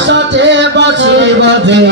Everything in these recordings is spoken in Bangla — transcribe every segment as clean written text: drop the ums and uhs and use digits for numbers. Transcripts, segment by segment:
সাথে বাসি বাজে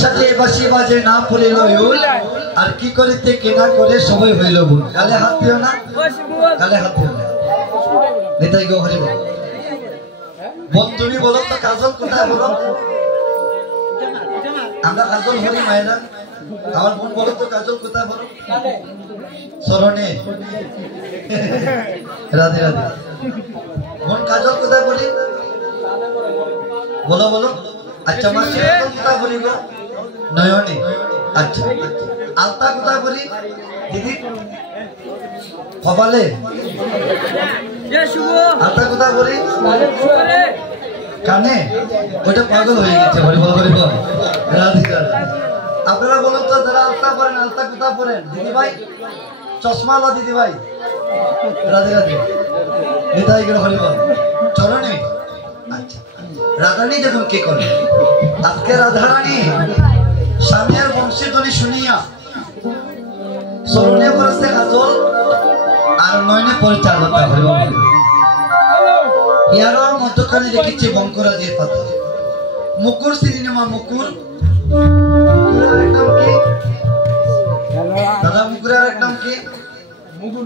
সাথে বাসি না ফুলিল আর কি করিতে কেনা করে সবাই হইল ভুল গালে হাত দিও না গালে হাত দিও না নেতাই গো হরি বল তুমি বলো তো কাজল কোথায় বলো আমরা কাজল হরি মায়েরা আমার বোন বলো তো কাজল কোথায় বলো শরণে রাধে রাধে বোন কাজল কোথায় বলি বলো বলো আচ্ছা মাসি কোথায় বলি গো নয়নে আচ্ছা আলতা কোথায় বলি দিদি কপালে আলতা কোথায় বলি কানে ওইটা পাগল হয়ে গেছে হরি বল হরি বল রাধে রাধে আপনারা বলুন তো যারা আলতা পরেন আলতা কোথায় পরেন দিদি ভাই চশমা লা দিদি ভাই রাধে রাধে নিতাই গেল হরি বল চরণে আচ্ছা রাধারানী দেখুন কে করে আজকে রাধারানী স্বামীর বংশীধ্বনি শুনিয়া স্মরণে পড়ছে কাজল আর নয়নে পড়ে চারুলতা হরি বল ইয়ার মধ্যখানে রেখেছে বঙ্করাজের পাতা মুকুর সিনেমা মুকুর মুকুরের নাম কি দাদা মুকুরের নাম কি মুকুর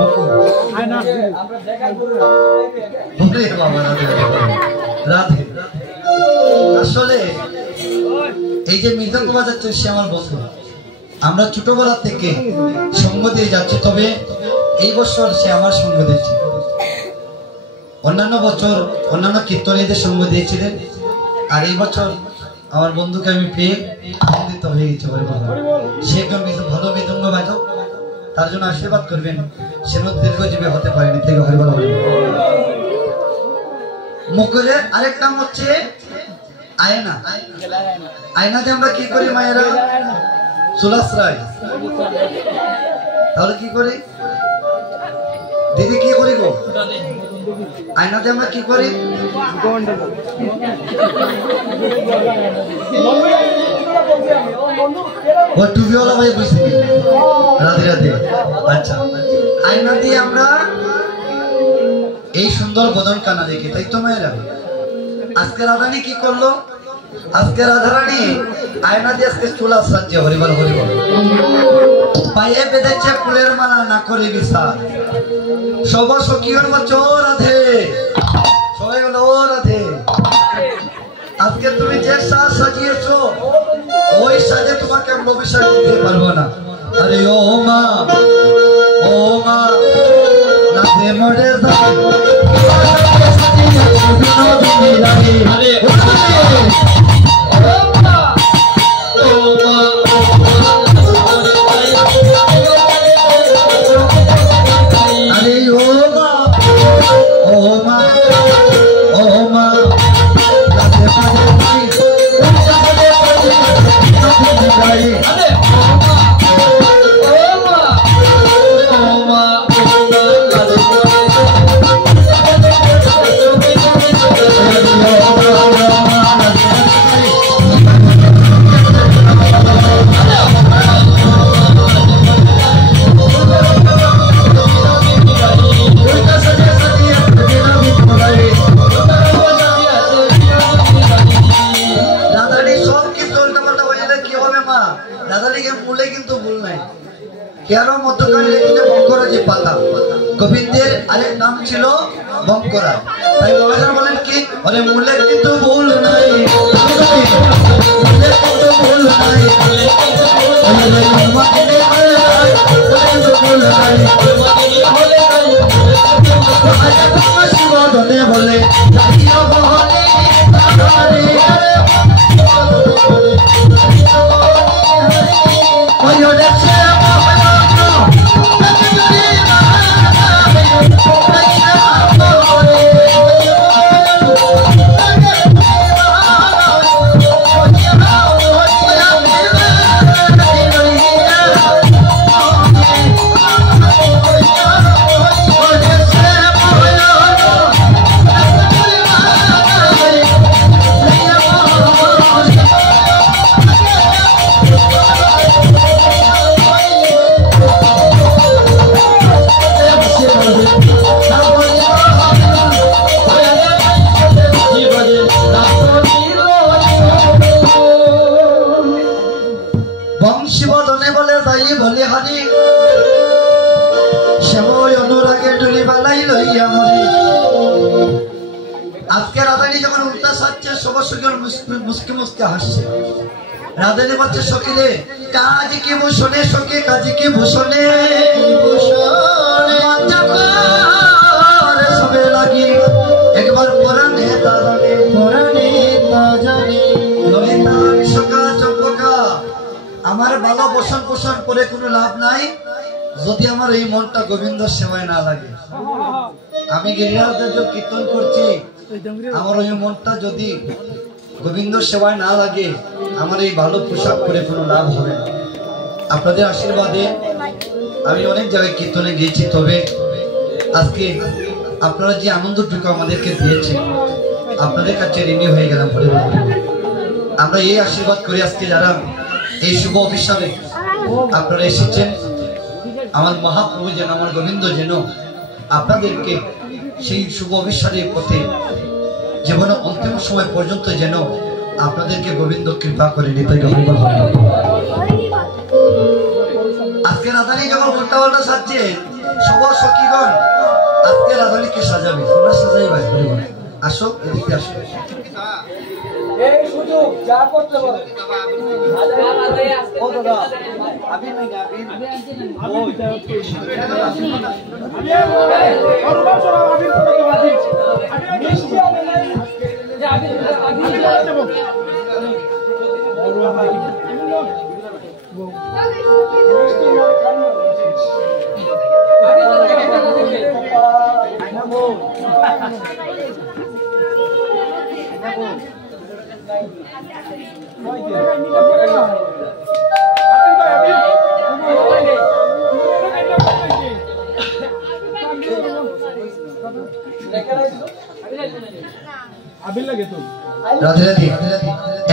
মুকুর আয়না আমরা দেখা করে বলে বাবা রাধে আসলে এই যে মৃদঙ্গ বাজাচ্ছে সে আমার বন্ধু আমরা ছোটবেলা থেকে সঙ্গ দিয়ে যাচ্ছি তবে এই বছর সে আমার সঙ্গ দিয়েছে অন্যান্য বছর অন্যান্য কীর্তনীদের সঙ্গ দিয়েছিলেন আর এই বছর আমার বন্ধুকে আমি পেয়ে আনন্দিত হয়ে গেছে সে একজন ভালো মৃদঙ্গ বাজক তার জন্য আশীর্বাদ করবেন সে দীর্ঘজীবী হতে পারেনি থেকে হরিবল মুকুরের আরেক নাম হচ্ছে আয়না আয়নাতে আমরা কি করি মায়েরা সুলাশ্রয় তাহলে কি করি দিদি কি করি গো আয়নাতে আমরা কি করি ও টুবিওয়ালা ভাই বুঝছি রাধে রাধে আচ্ছা আয়না দিয়ে আমরা এই সুন্দর বদন কানা দেখি তাই তো মায়েরা আজকে রাধারানী কি করলো আজকে রাধারানী আয়না দিয়ে আজকে চুলা সাজছে হরিবল হরিবল পায়ে বেঁধেছে ফুলের মালা না করে বিশাল সব সখীর বছর রাধে সবাই বলো ও রাধে আজকে তুমি যে সাজ সাজিয়েছো ওই সাজে তোমাকে আমি অভিষেক দিতে পারবো না আরে ও মা রাধে মরে যায় আরে ও মা বম করা। তাই বাবাজান বলেন কি, আরে মূলে কিন্তু ভুল নাই, মূলে কিন্তু ভুল নাই, শিবধনে বলে আজকে রাধানি যখন উল্টা সাজছে সবার সঙ্গে মুসকে মুসকে হাসছে। রাধানি বলছে সখীরে কাজ কি ভূষণে সখী কাজ কি ভূষণে সবে লাগি একবার পরাণে তারানে পরাণে তাজানে ললিতা বিশাখা চম্পকা আমার ভালো পোষণ পোষণ করে কোনো লাভ নাই যদি আমার এই মনটা গোবিন্দ সেবায় না লাগে। আমি গিরিরাজদের যে কীর্তন করছি আমার ওই মনটা যদি গোবিন্দ সেবায় না লাগে আমার এই ভালো পোশাক করে কোনো লাভ হবে না। আপনাদের আশীর্বাদে আমি অনেক জায়গায় কীর্তনে গিয়েছি, তবে আজকে আপনারা যে আনন্দটুকু আমাদেরকে দিয়েছে আপনাদের কাছে ঋণী হয়ে গেলাম। আমরা এই আশীর্বাদ করি আজকে যারা এই শুভ অভিশাপে আপনারা এসেছেন, আমার মহাপ্রভু যেন আমার গোবিন্দ যেন আপনাদেরকে সেই শুভ অভিশাপের পথে জীবনের অন্তিম সময় পর্যন্ত যেন আপনাদেরকে গোবিন্দ কৃপা করে নিতে। আজকে রাধানী যখন উল্টা পাল্টা সাজছে সবার সখীগণ আজকে রাধানীকে সাজাবে, তোমরা সাজাই ভাই আসো এদিকে আসো। এই সুযোগ যা করতে পারো ও দাদা আমি নাই না আমি ওই মিষ্টি আমি নাই যে আমি দেব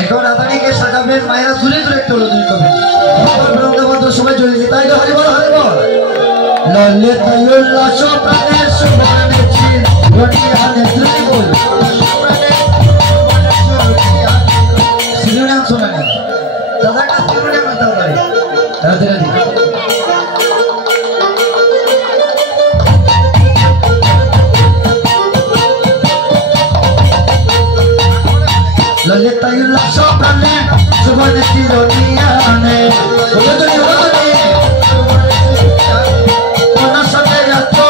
এখন রাধানীকে সাজাবেন মায়েরা দূরে দূরে একটু করবেন সবাই চলে যেতে তাই হরি বল হরি বল ললে তাইউল্লাহ সোপানে সুবর্ণে ছিল রটি হাতে দূরে বল শিরোনাম শোনা না দাদা का শিরোনাম बताओ भाई রাধে রাধে लले तायुल्लाह सोपाने सुबह तिरोनिया ने बोले मना सते जातो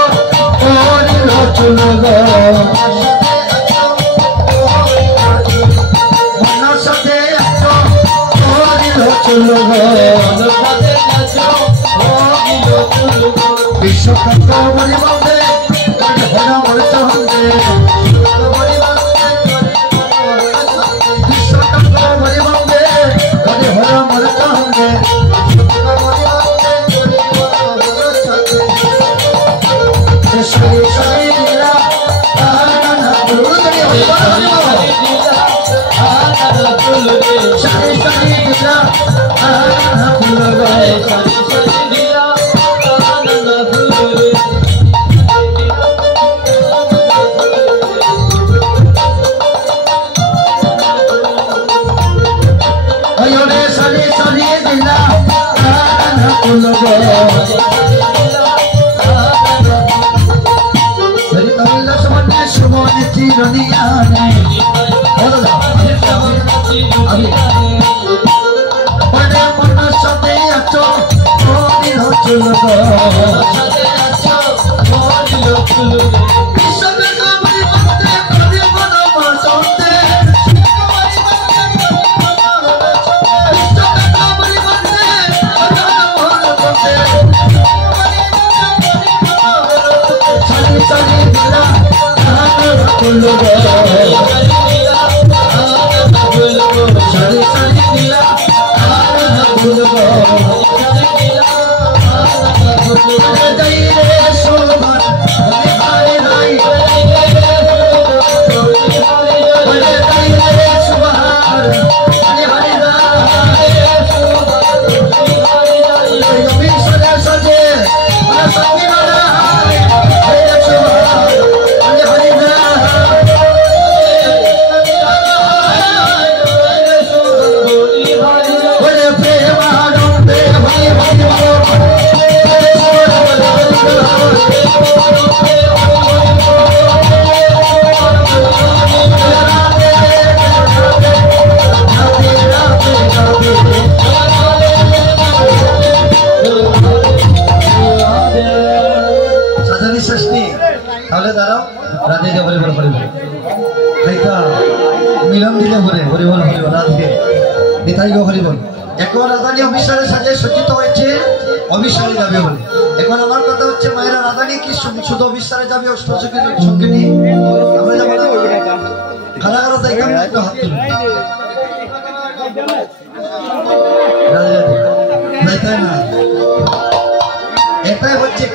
ओरी लो चलो गो मना सते जातो ओरी लो चलो गो विश्व का बड़ी बंदे हरा मरता होंगे Dari Tamil Nadu दुनिया में बड़े मनुष्य दे अच्छो बोली लो चलो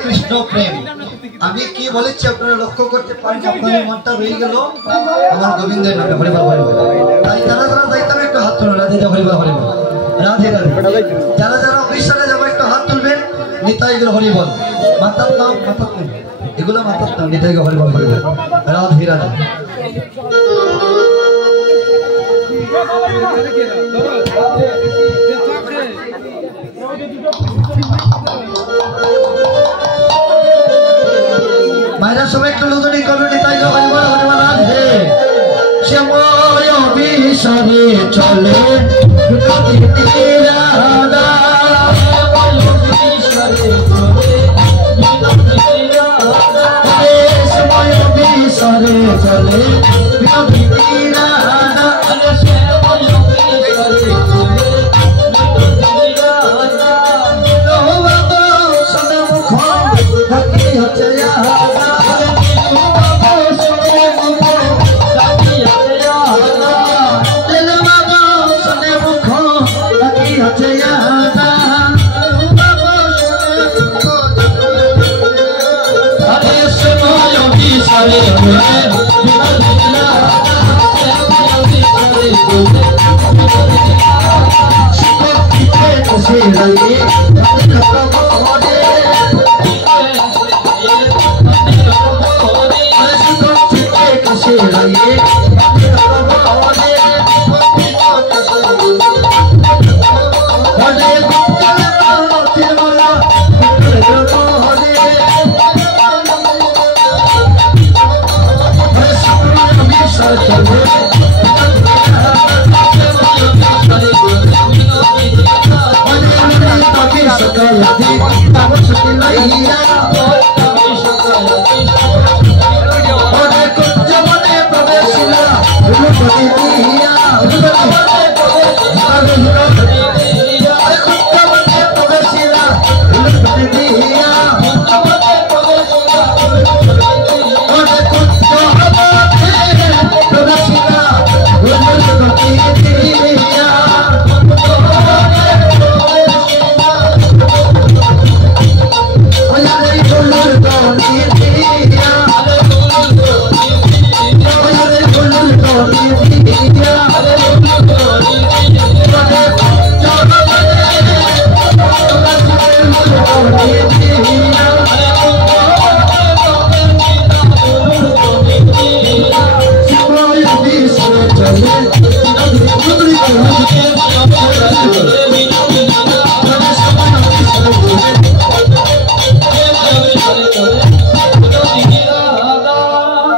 कृष्ण प्रेम लक्ष्य करते मनटा रही गल गोविंद हाथ तुल राधे राधे राधे जरा जरा अफिसारे जब एक हाथ तुलबें निताई हरिबल माता नाम माता एगुलो माता नाम निताई हरिबल राधे राधे मायरा सब एक लुदनी करो निताई हरिबल हरिबल राधे श्यामय विसरे चले राधा श्यामय विसरे चले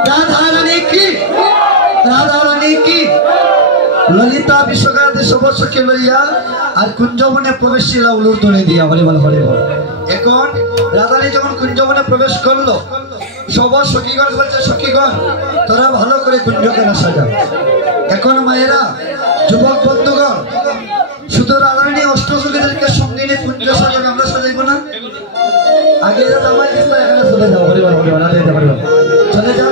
राधा रानी की ললিতা বিশ্বকাতে সবসকে লইয়া আর কুঞ্জবনে প্রবেশ ছিল উলুর দড়ি দিয়া হরি বল হরি বল। এখন রাধারানী যখন কুঞ্জবনে প্রবেশ করলো সব সখীগণ বলছে সখীগণ তোরা ভালো করে কুঞ্জকে সাজা। এখন মায়েরা যুবক বন্ধুগণ শুধু রাধারানী অষ্টসখীদেরকে সঙ্গে নিয়ে কুঞ্জ সাজাবে আমরা সাজাইব না? আগে এরা জামাই দিস্তা এখানে চলে যাও হরি বল হরি বল হরি বল চলে যাও।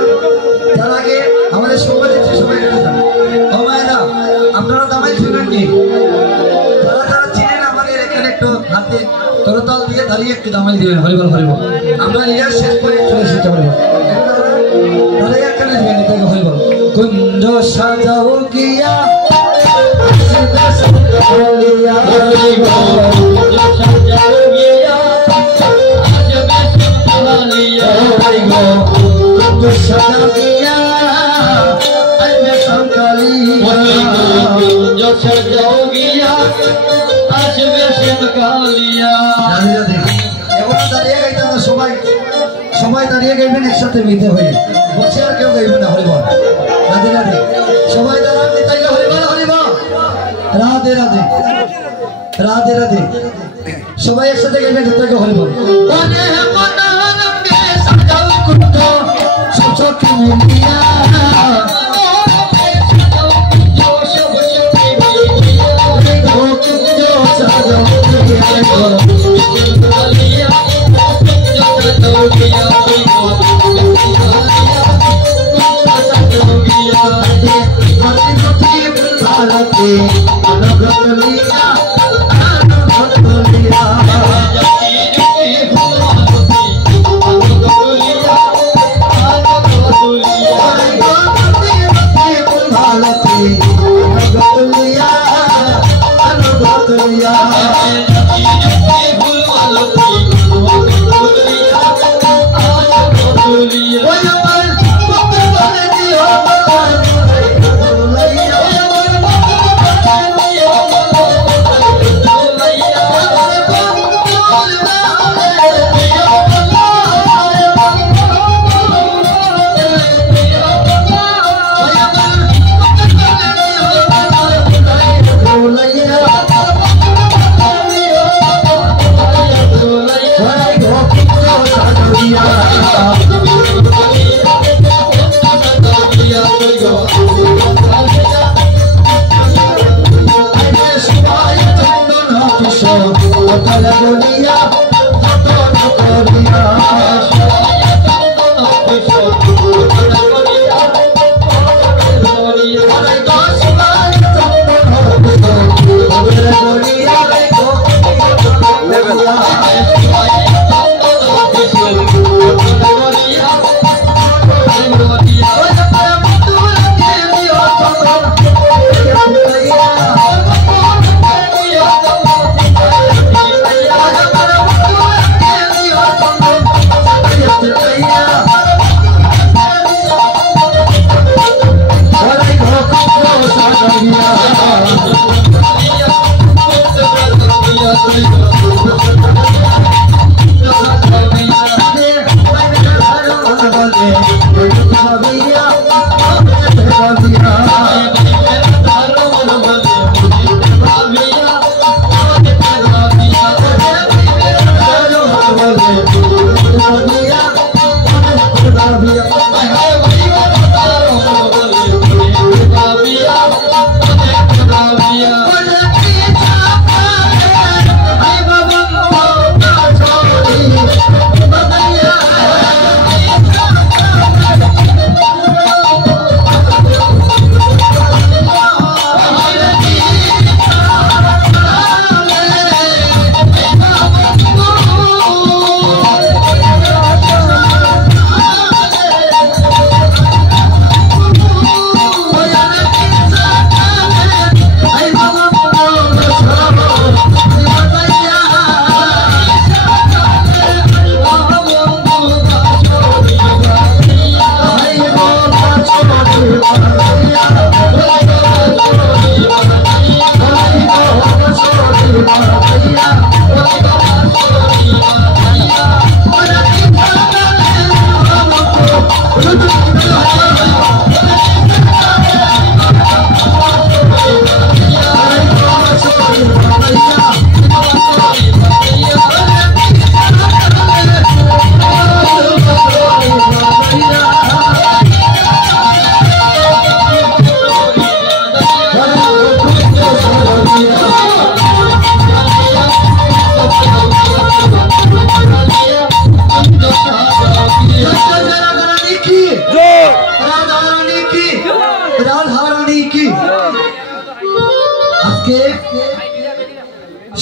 যার আগে আমাদের সবাই দিচ্ছে সবাই এখানে যান। ও মায়েরা আপনারা জামাই ছিলেন কি? যারা যারা চিনেন আমাদের এখানে একটু হাতে করতাল দিয়ে দাঁড়িয়ে একটু জামাই দিবেন হরি বল হরি বল। আমরা ইয়ার শেষ করে চলে এসেছি হরি বল। দাঁড়িয়ে এখানে দিবেন এটাকে হরি বল। কুঞ্জ সাজাও গিয়া সবাই দাঁড়িয়ে গাইবেন একসাথে মিলতে হয়ে বসে আর কেউ গাইবেন না হরি বল। রাধে রাধে সবাই দাঁড়ান তাইলে হরি বল হরি বল। রাধে রাধে রাধে রাধে সবাই একসাথে গাইবেন তাইলে হরি বল।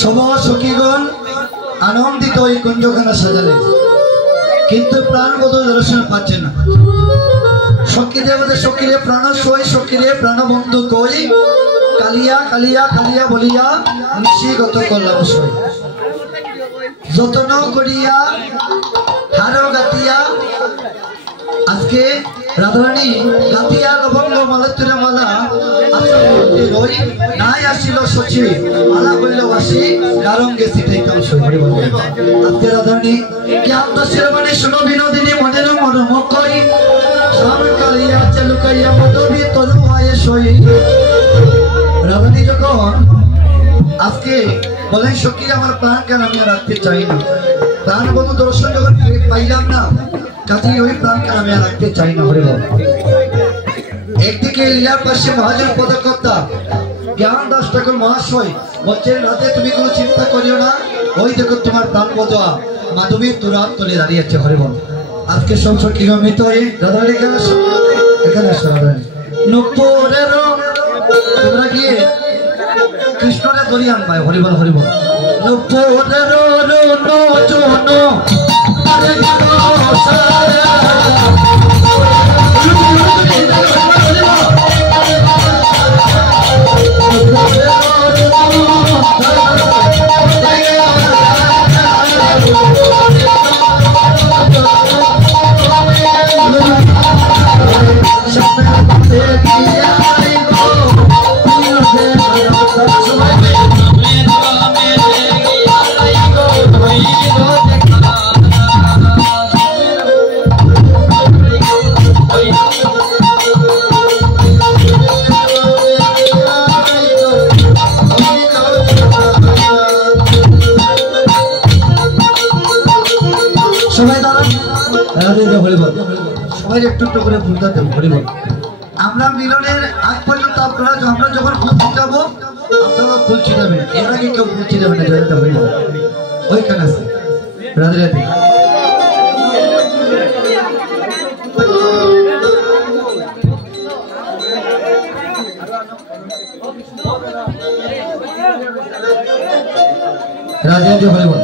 সব সখীগণ আনন্দিত এই কুঞ্জখানা সাজালে, কিন্তু প্রাণবোধ দর্শন পাচ্ছে না। সখীরে বলে সখীরে প্রাণ সই, সখীরে প্রাণবন্ধু কই, কালিয়া কালিয়া কালিয়া বলিয়া নিশিগত করলাম সই। যত্ন করিয়া হার গাতিয়া আজকে রাধারানী গাতিয়া লবঙ্গ মালাতুরা মালা রই নাই আসিল সচি মালা বলল বাসি গারঙ্গে সিটাইতাম সই। আজকে রাধারানী জ্ঞান দশের মানে শুনো বিনোদিনী মনের মরম কই, সামকালিয়া চালুকাইয়া মধবি তরু হয়ে সই। রাধারানী যখন আজকে বলেন সখী আমার প্রাণ কেন আমি রাখতে চাই না, প্রাণ বন্ধু দর্শন যখন পাইলাম না কাজে ওই প্রাণ কেন আমি রাখতে চাই না। হরে বল। একদিকে লীলার পাশে মহাজন পদকর্তা জ্ঞান দাস ঠাকুর মহাশয় বলছেন রাতে তুমি কোনো চিন্তা করিও না, ওই দেখো তোমার প্রাণ বদা মাধবীর তুরাত তলে দাঁড়িয়েছে। হরে বল। আজকে সব সখী গমিত হয়ে রাধারানী এখানে আসো রাধারানী নূপুরের তোমরা গিয়ে কৃষ্ণরে দরিয়ান পায়। হরিবল হরিবল। নূপুরের সবাই একটু একটু করে ফুল দেব। হরিবল। আমরা মিলনের আগ পর্যন্ত আপনারা আমরা যখন ফুল ছিটাবো আপনারা ফুল ছিটাবেন, এর আগে কেউ ফুল ছিটাবেন না। জয়টা হরিবল। ওইখানে আছে রাধে রাধে। রাধে রাধে হরিবল।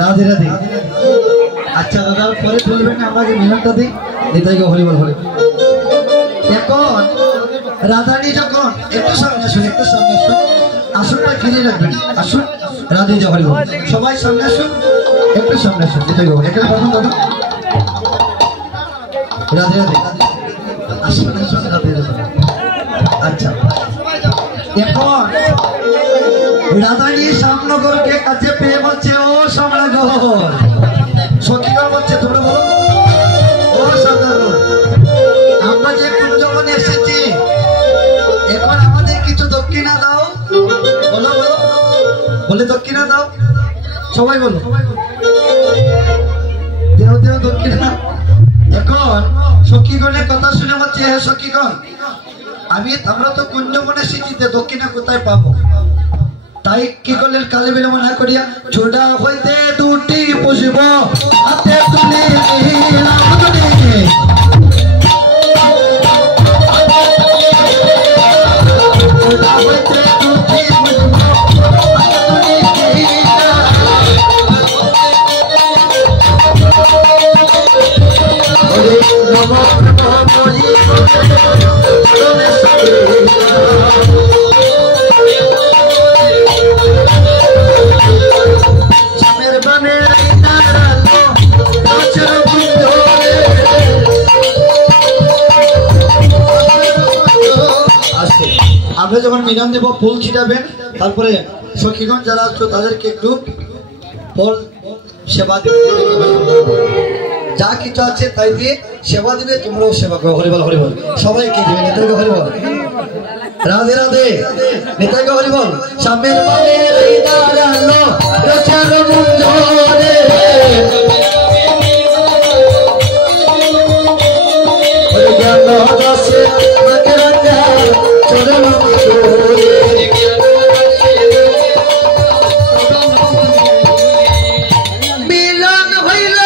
রাধে রাধে। আচ্ছা দাদা পরে বলবেন আমরা যে মিলনটা দিই এটাই হরিবল। হরে এখন রাধারানী যখন একটু সামনে আসুন, একটু সামনে আসুন, আসনটা ফিরে রাখবেন। আসুন রাধে জয় হরিবল। সবাই সামনে আসুন, একটু সামনে আসুন। এটাই এখানে বলুন দাদা রাধে রাধে। আসুন আসুন রাধে রাধে। আচ্ছা এখন রাধারানী শ্যামনগরকে কাছে পেয়ে বলছে ও শ্যামনগর। সখীগণ বলছে তোমরা বলো ও শ্যামনগর, আমরা যে কুঞ্জবনে এসেছি এখন আমাদের কিছু দক্ষিণা দাও। বলো বলো বলে দক্ষিণা দাও। সবাই বলো দেহ দেহ দক্ষিণা। এখন সখীগণের কথা শুনে বলছে হ্যাঁ সখীগণ আমরা তো কুঞ্জবনে এসেছি, দক্ষিণা কোথায় পাবো? তাই কি করলেন কালে বিলম্ব না করিয়া ছোড়া হইতে দুটি পুষব হাতে তুলে আমরা যখন মিলন দেব ফুল ছিটাবেন, তারপরে সখীগণ যারা আছো তাদেরকে একটু ফল সেবা দিতে যা কিছু আছে তাই দিয়ে সেবা দিবে, তোমরাও সেবা করো। হরিবল হরিবল, সবাইকে দিবে। নেতাকে হরিবল, রাধে রাধে, নেতাকে হরিবল। সামের মামের এই দাঁড়ালো রচার মুঞ্জরে, জ্ঞান দাসে আমাকে রাঙ্গা চরণ মুঞ্জরে, মিলন হইল